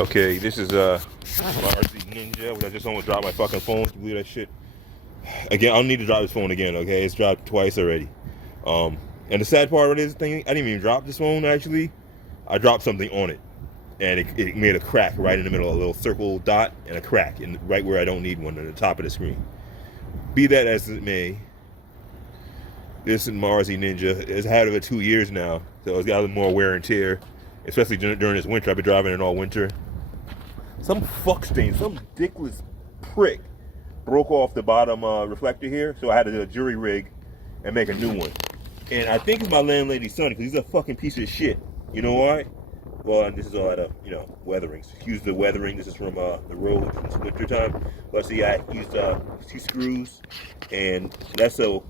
Okay, this is my RC Ninja, which I just almost dropped my fucking phone. Can you believe that shit? Again, I don't need to drop this phone again, okay? It's dropped twice already. And the sad part of this thing, I didn't even drop this phone actually. I dropped something on it. And it made a crack right in the middle, a little circle dot and a crack, and right where I don't need one, at the top of the screen. Be that as it may, this is my RC Ninja. It's had it for 2 years now, so it's got a little more wear and tear, especially during this winter. I've been driving it all winter. Some fuck stain, some dickless prick broke off the bottom reflector here, so I had to do a jury rig and make a new one. And I think it's my landlady's son, because he's a fucking piece of shit. You know why? Well, this is all out of, weathering. Excuse the weathering. This is from the road. It's winter time. But see, I used 2 screws, and that's what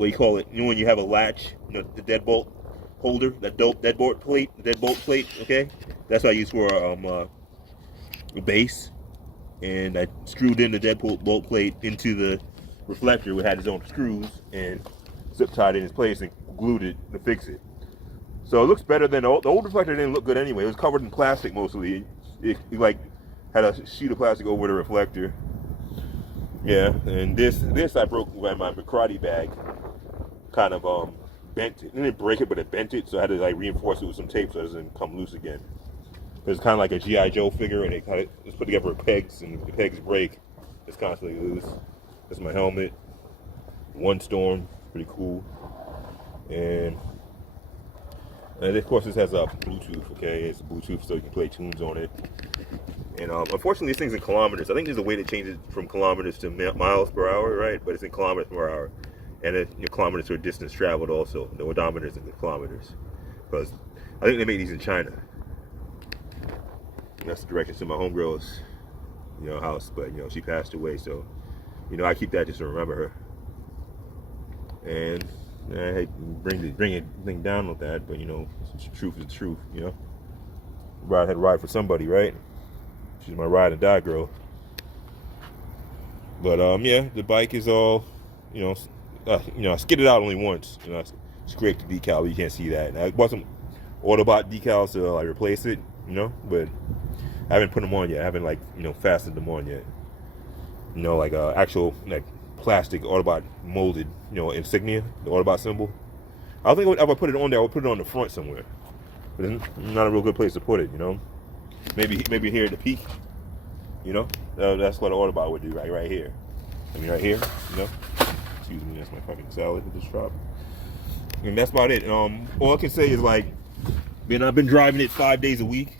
do you call it? When you have a latch, the deadbolt holder, that deadbolt plate, okay? That's what I use for the base. And I screwed in the deadbolt plate into the reflector. It had its own screws and zip tied it in its place and glued it to fix it. So it looks better than the old reflector. Didn't look good anyway. It was covered in plastic mostly. It like had a sheet of plastic over the reflector. Yeah, and this I broke by my karate bag. Kind of bent it. It didn't break it, but it bent it. So I had to like reinforce it with some tape so it doesn't come loose again. It's kind of like a G.I. Joe figure, and it's put together with pegs, and if the pegs break, it's constantly loose. This is my helmet. One Storm, pretty cool. And of course, this has a Bluetooth, okay? It's Bluetooth, so you can play tunes on it. And unfortunately, this thing's in kilometers. I think there's a way to change it from kilometers to miles per hour, right? But it's in kilometers per hour. And then kilometers for distance traveled also. The odometer is in the kilometers. Because I think they made these in China. And that's the directions to my homegirl's, house. But, she passed away, so, I keep that just to remember her. And I hate to bring it thing down with that, but truth is the truth, Ride had to ride for somebody, right? She's my ride and die girl. But yeah, the bike is all, I skidded out only once. I scraped the decal, but you can't see that. And I bought some Autobot decals to replace it, but I haven't put them on yet. I haven't fastened them on yet. Actual plastic Autobot molded, insignia, the Autobot symbol. I think if I put it on there, I would put it on the front somewhere. But it's not a real good place to put it, Maybe here at the peak, that's what an Autobot would do, right here. I mean, right here, Excuse me, that's my fucking salad with this drop. And that's about it. All I can say is I've been driving it 5 days a week.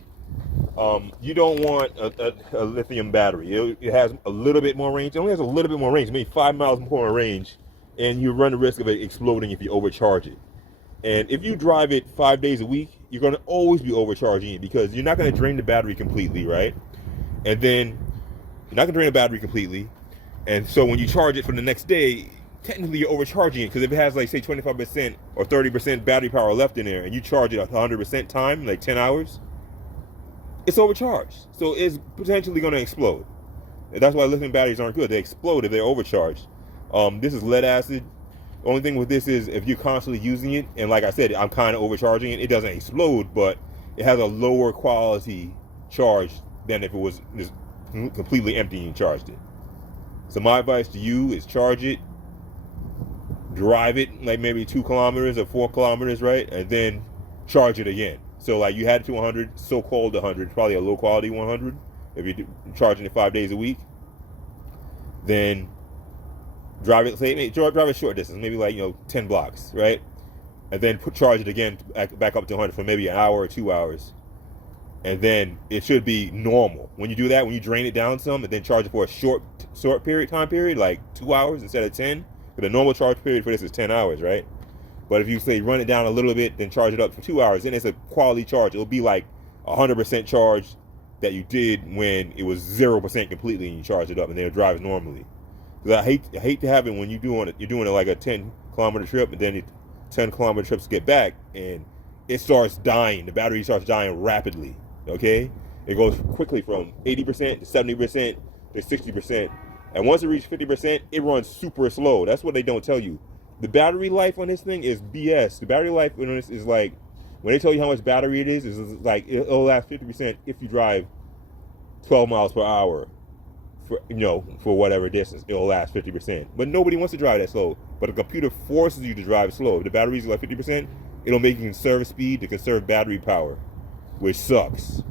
You don't want a lithium battery. It has a little bit more range. It only has a little bit more range, maybe 5 miles more range, and you run the risk of it exploding if you overcharge it. And if you drive it 5 days a week, you're going to always be overcharging it because you're not going to drain the battery completely, right? And then you're not going to drain the battery completely. And so when you charge it for the next day, technically you're overcharging it because if it has say 25% or 30% battery power left in there and you charge it 100% time, 10 hours, it's overcharged. So it's potentially going to explode. And that's why lithium batteries aren't good. They explode if they're overcharged. This is lead acid. The only thing with this is if you're constantly using it, and like I said, I'm kind of overcharging it, it doesn't explode, but it has a lower quality charge than if it was just completely empty and you charged it. So my advice to you is charge it, drive it maybe 2 kilometers or 4 kilometers, right? And then charge it again. So you had it to 100, so-called 100, probably a low quality 100. If you're charging it 5 days a week, then drive it short distance, maybe 10 blocks, right? And then charge it again back up to 100 for maybe an hour or 2 hours. And then it should be normal. When you do that, when you drain it down some and then charge it for a short time period, like 2 hours instead of 10, the normal charge period for this is 10 hours, right? But if you say run it down a little bit, then charge it up for 2 hours, then it's a quality charge. It'll be 100% charge that you did when it was 0% completely and you charge it up and then it drives normally. Because I hate to have it when you're doing it like a 10-kilometer trip and then 10-kilometer trips to get back and it starts dying. The battery starts dying rapidly, okay? It goes quickly from 80% to 70% to 60%. And once it reaches 50%, it runs super slow. That's what they don't tell you. The battery life on this thing is BS. The battery life on this is When they tell you how much battery it is, it's like it'll last 50% if you drive 12 miles per hour for for whatever distance. It'll last 50%. But nobody wants to drive that slow. But the computer forces you to drive slow. If the battery's like 50%, it'll make you conserve speed to conserve battery power, which sucks.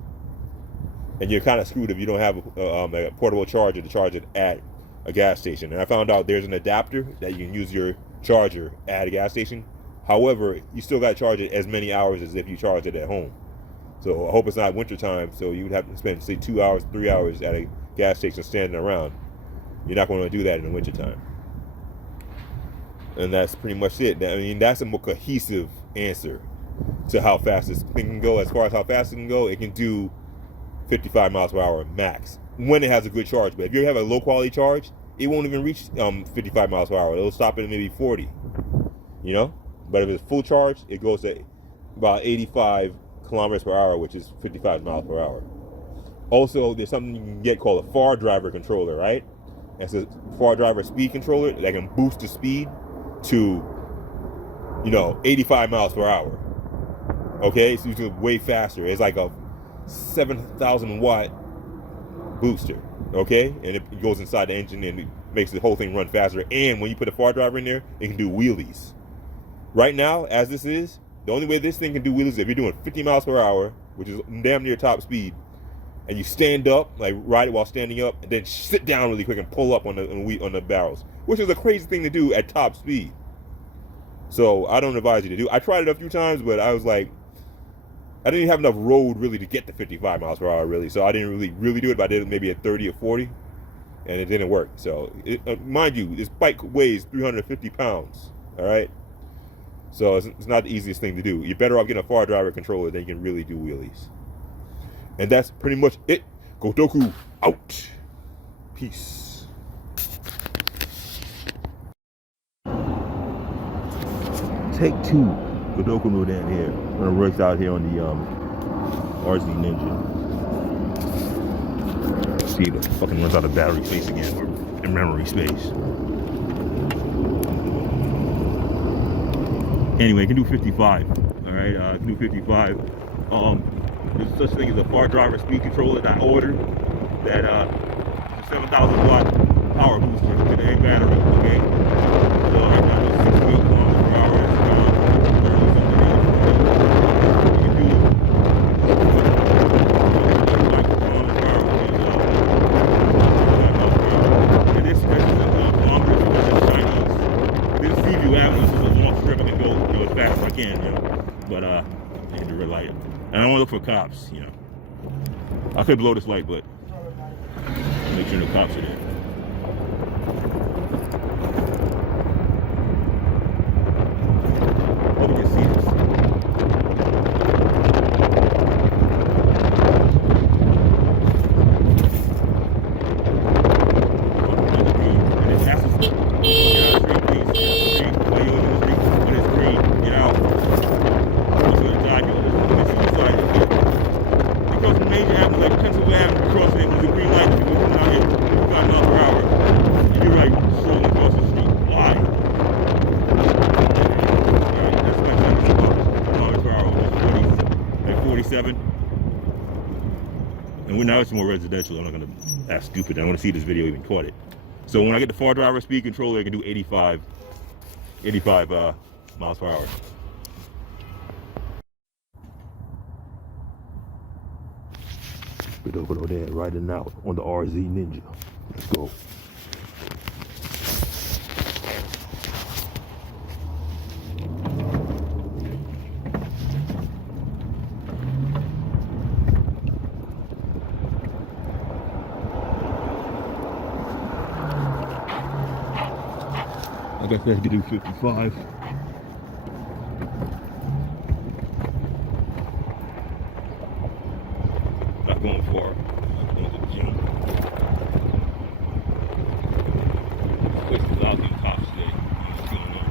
And you're kind of screwed if you don't have a portable charger to charge it at a gas station. And I found out there's an adapter that you can use your charger at a gas station. However, you still got to charge it as many hours as if you charge it at home. So I hope it's not winter time, so you would have to spend, say, 2 hours, 3 hours at a gas station standing around. You're not going to do that in the winter time. And that's pretty much it. I mean, that's a more cohesive answer to how fast this thing can go. As far as how fast it can go, it can do 55 miles per hour max when it has a good charge. But if you have a low quality charge, it won't even reach 55 miles per hour. It'll stop at maybe 40, But if it's full charge, it goes to about 85 kilometers per hour, which is 55 miles per hour. Also, there's something you can get called a far driver controller, right? It's a far driver speed controller that can boost the speed to, 85 miles per hour. Okay, so it's way faster. It's like a 7,000 watt booster, okay? And it goes inside the engine and it makes the whole thing run faster. And when you put a far driver in there, it can do wheelies. Right now, as this is, the only way this thing can do wheelies is if you're doing 50 miles per hour, which is damn near top speed, and you stand up, like ride it while standing up, and then sit down really quick and pull up on the barrels, which is a crazy thing to do at top speed. So I don't advise you to do. I tried it a few times, but I was like, I didn't have enough road really to get to 55 miles per hour really, so I didn't really do it. But I did it maybe at 30 or 40, and it didn't work. So mind you, this bike weighs 350 pounds. All right. So it's not the easiest thing to do. You're better off getting a far driver controller than you can really do wheelies. And that's pretty much it. Gotoku out. Peace. Take 2. Gotoku no down here. I'm gonna race out here on the RZ Ninja. See if it fucking runs out of battery space again, or memory space. Anyway, I can do 55. All right, I can do 55. There's such thing as a far driver speed controller that I ordered. That it's a 7,000 watt power booster to the battery. Okay, so right now it's 68 kilometers per hour. You can do 5 kilometers per hour, and this is kilometers, which is Chinese. This Seaview Avenue is a long strip. I can go as fast as I can, but I need to red light. And I don't want to look for cops, I could blow this light, but make sure no cops are there. Hope you can see this. And now it's more residential. I'm not gonna act stupid. I want to see this video even caught it. So when I get the far driver speed controller, I can do 85 miles per hour. But over there, riding out on the RZ Ninja. Let's go. I guess I have to do 55. Not going far. I'm going to the gym. This place is out in cops today. What's going on?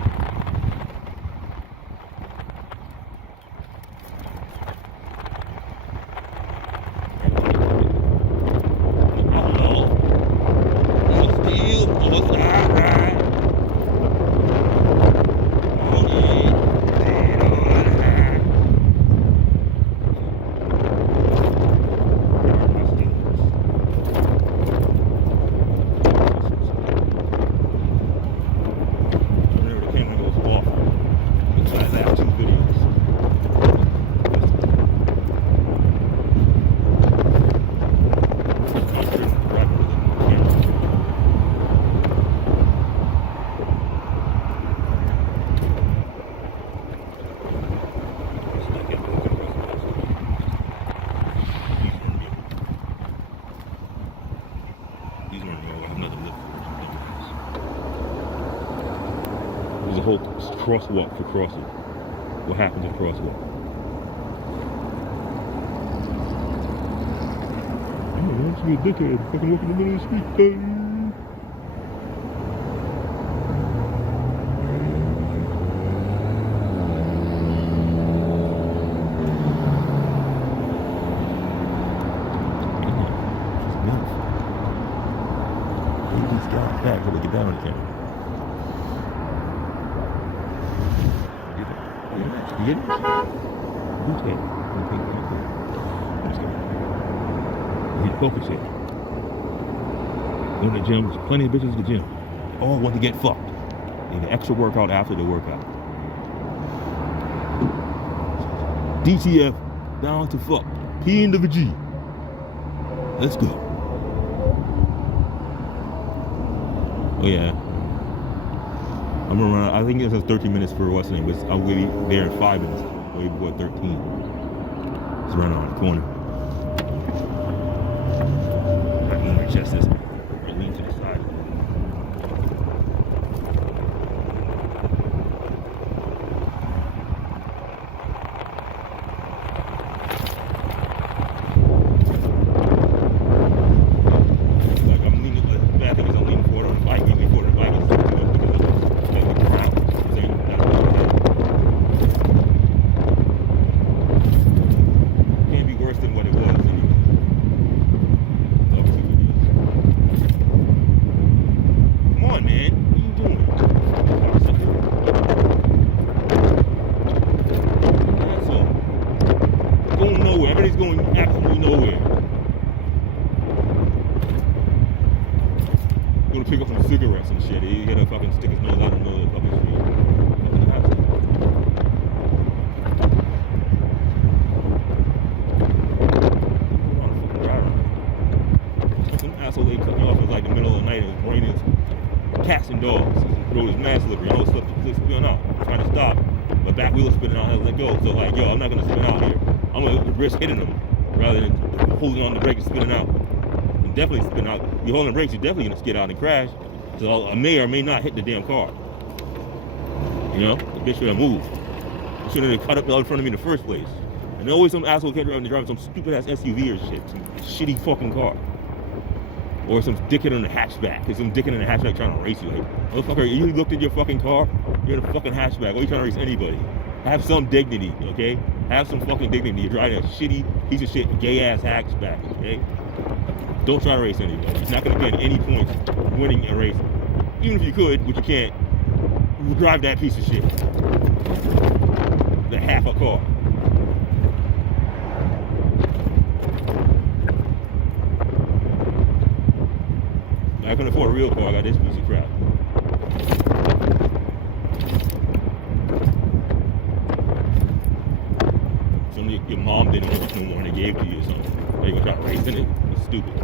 another lift. There's a whole crosswalk for crossing. What happens at crosswalk? Oh, man, she a dickhead. Fucking walking in the middle of the street. Back, so we get down on the camera. You get it? Okay. You focus it. Go to the gym. There's plenty of bitches at the gym. All want to get fucked. Need an extra workout after the workout. DTF down to fuck. P into the G. Let's go. Oh yeah. I'm gonna run. I think it says 13 minutes for what's name, but I'll be there in 5 minutes. Way before 13. Let's run on the corner. I can my chest this. I lean to the side. Like I'm leaning. The bad thing is I'm leaning forward on the bike. Leaning forward on the bike. Than what it was anyway. Come on, man. What are you doing? That's all. Going nowhere. Everybody's going absolutely nowhere. Gonna pick up some cigarettes and shit. He gotta fucking stick his nose out and know the fucking street. So they cut me off. It was like the middle of the night. It was raining, cats and dogs. The road was mad slippery. I was spinning out, trying to stop. My back wheel was spinning out. I had to let go. So like, yo, I'm not gonna spin out here. I'm gonna risk hitting them rather than holding on the brake and spinning out. And definitely spin out. You're holding the brakes, you're definitely gonna skid out and crash. So I may or may not hit the damn car. You know, the bitch should have moved. It shouldn't have cut up in front of me in the first place. And always some asshole kept driving some stupid ass SUV or shit, some shitty fucking car. Or some dickhead in a hatchback. Cause some dickhead in a hatchback trying to race you. Like, motherfucker, you looked at your fucking car, you're in a fucking hatchback. Why are you trying to race anybody? Have some dignity, okay? Have some fucking dignity. You're driving a shitty piece of shit, gay ass hatchback, okay? Don't try to race anybody. It's not gonna get any points winning a race. Even if you could, which you can't, drive that piece of shit. The half a car. I couldn't afford a real car, I got this piece of crap. Some of your mom didn't want it no more and they gave it to you or something. Are you gonna try to race in it? It's stupid.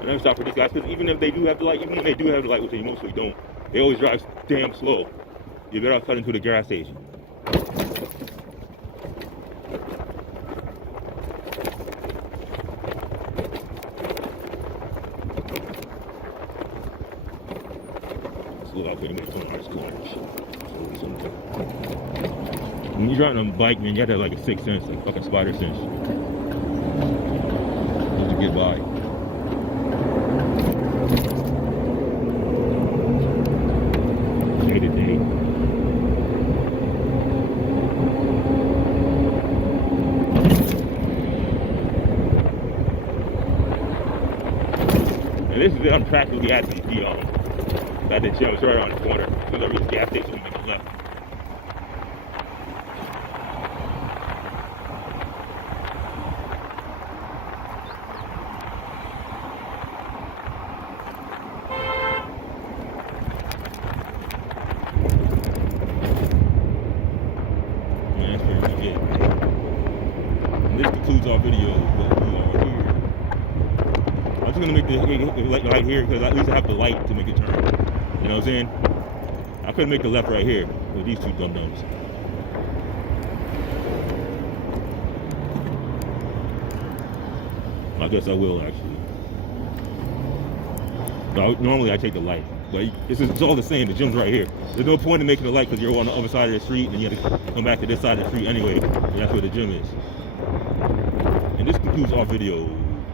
I never stop for these guys because even if they do have the light, which they mostly don't, they always drive damn slow. You better cut into the gas station. Slow out there, make some nice corners. When you're driving on a bike, man, you have to have like a sixth sense, like fucking spider sense. Just to get by. And this is it. I'm practically at the gym. It's right around the corner. It's gonna reach the gas station and make a left. Yeah, that's pretty much it. And this concludes our video. I'm just gonna make the light here because at least I have the light to make it turn. You know what I'm saying? I couldn't make the left right here with these two dum-dums. I guess I will actually. But normally I take the light, but it's all the same. The gym's right here. There's no point in making the light because you're on the other side of the street and you have to come back to this side of the street anyway. And that's where the gym is. And this concludes our video.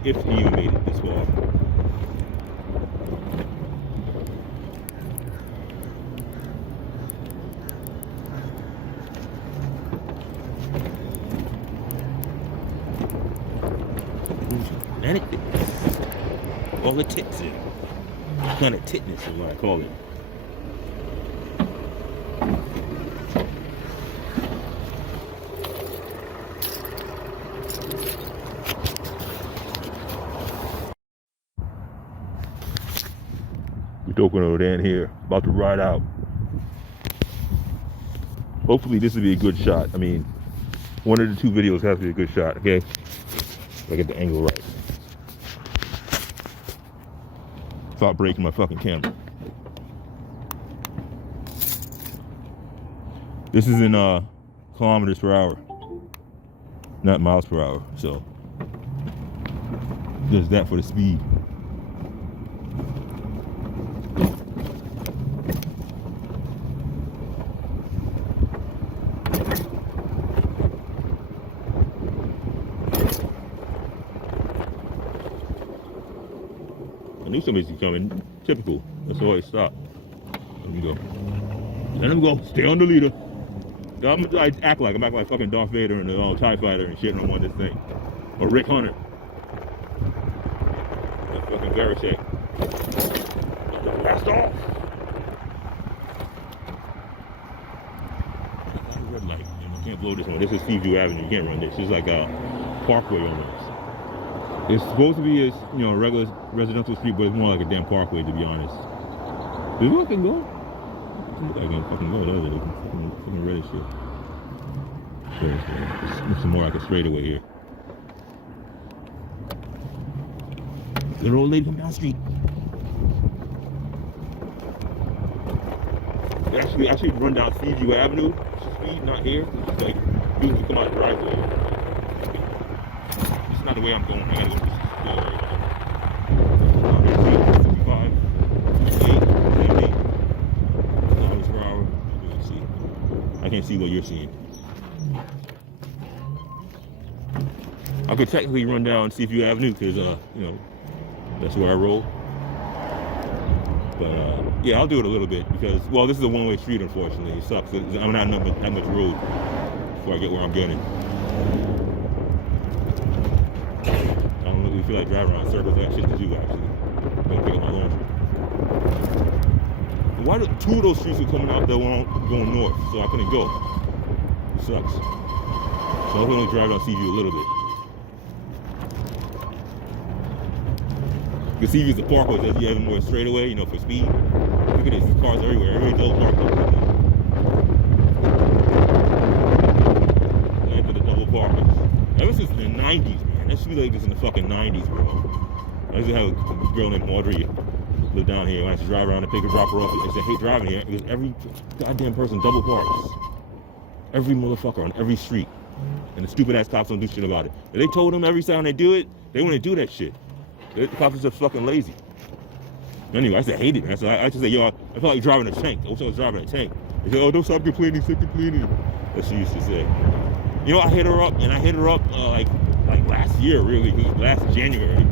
If you even made it this far. And all the tits in. Kind of titness is what I call it. We're over there in here, about to ride out. Hopefully this will be a good shot. I mean, one of the two videos has to be a good shot, okay? I get the angle right. Without breaking my fucking camera. This is in kilometers per hour, not miles per hour, so there's that for the speed. I knew somebody's coming. Typical. Let's always stop. Let me go. Let him go. Stay on the leader. I act like fucking Darth Vader and the TIE Fighter and shit, and I'm on this thing. Or Rick Hunter. That fucking Barricade. Blast off! Red light. You can't blow this one. This is Seaview Avenue. You can't run this. It's like a parkway almost. It's supposed to be a regular residential street, but it's more like a damn parkway, to be honest. Does it fucking go? I can fucking go. Does it? Fucking red as shit. It's more like a straightaway here. Good old lady from down the street. I should run down Seaview Avenue Street, not here. It's like you can come out the driveway. It's not the way I'm going. I gotta go to I can't see what you're seeing. I could technically run down Seaview Avenue because, that's where I roll. But, yeah, I'll do it a little bit because, well, this is a one-way street, unfortunately. It sucks. I'm not that much road before I get where I'm getting. I don't really feel like driving around circles. I got shit to do, actually. I'm gonna pick up my laundry. Why do two of those streets were coming out that were going north, so I couldn't go? It sucks. So I'm gonna drive down Seaview a little bit. Because Seaview's the parkway that you have more straightaway, for speed. Look at this, there's cars everywhere. Every double park. And for the double parkers. Ever since the 90s, man. That should be like this in the fucking 90s, bro. I used to have a girl named Audrey live down here. When I used to drive around and pick her, drop her off. I used to hate driving here because every goddamn person double parks. Every motherfucker on every street. And the stupid ass cops don't do shit about it. If they told them every time they do it, they wouldn't do that shit. The cops are just fucking lazy. Anyway, I used to hate it, man. So I just say, I felt like driving a tank. I wish I was driving a tank. They said, oh, don't stop complaining, stop complaining. That's what she used to say. I hit her up, like last year, really, because it was last January.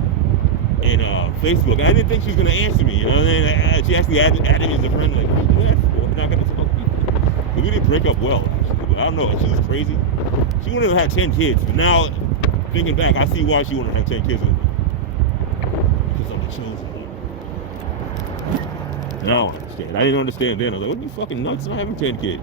And Facebook, I didn't think she was gonna answer me, and she actually added me as a friend, like, what are you doing that for? We're not gonna talk to you. But we didn't break up well, actually, but I don't know, she was crazy. She wouldn't have had 10 kids, but now, thinking back, I see why she wouldn't have had 10 kids with me. Because I'm the chosen one. Now I understand. I didn't understand then. I was like, what are you fucking nuts? I'm having 10 kids.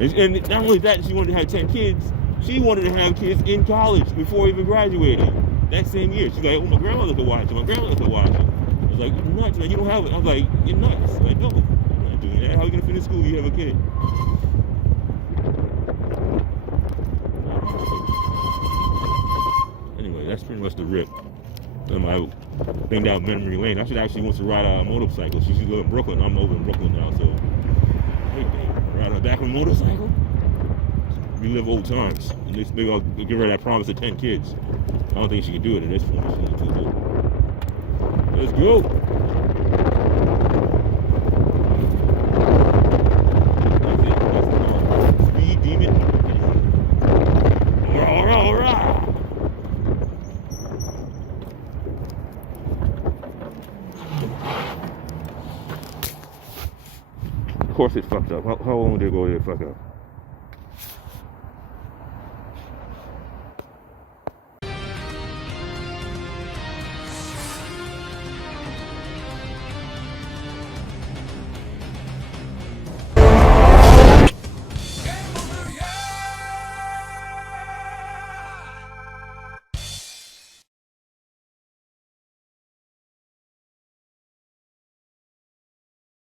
And not only that, she wanted to have 10 kids, she wanted to have kids in college before even graduating. That same year. She's like, oh, my grandmother could watch it. My grandmother could watch it. I was like, you're nuts, man. You don't have it. I was like, you're nuts. I'm like, no, I'm not doing that. How are you going to finish school if you have a kid? Anyway, that's pretty much the rip. I think down memory lane. I should actually want to ride a motorcycle. She should live in Brooklyn. I'm over in Brooklyn now, so hey, babe, ride on the back of a motorcycle. We live old times. And this maybe I'll give her that promise of 10 kids. I don't think she can do it at this point. She's too good. Let's go. That's it. That's the speed demon. All right. Of course it fucked up. How long did it go there fuck up?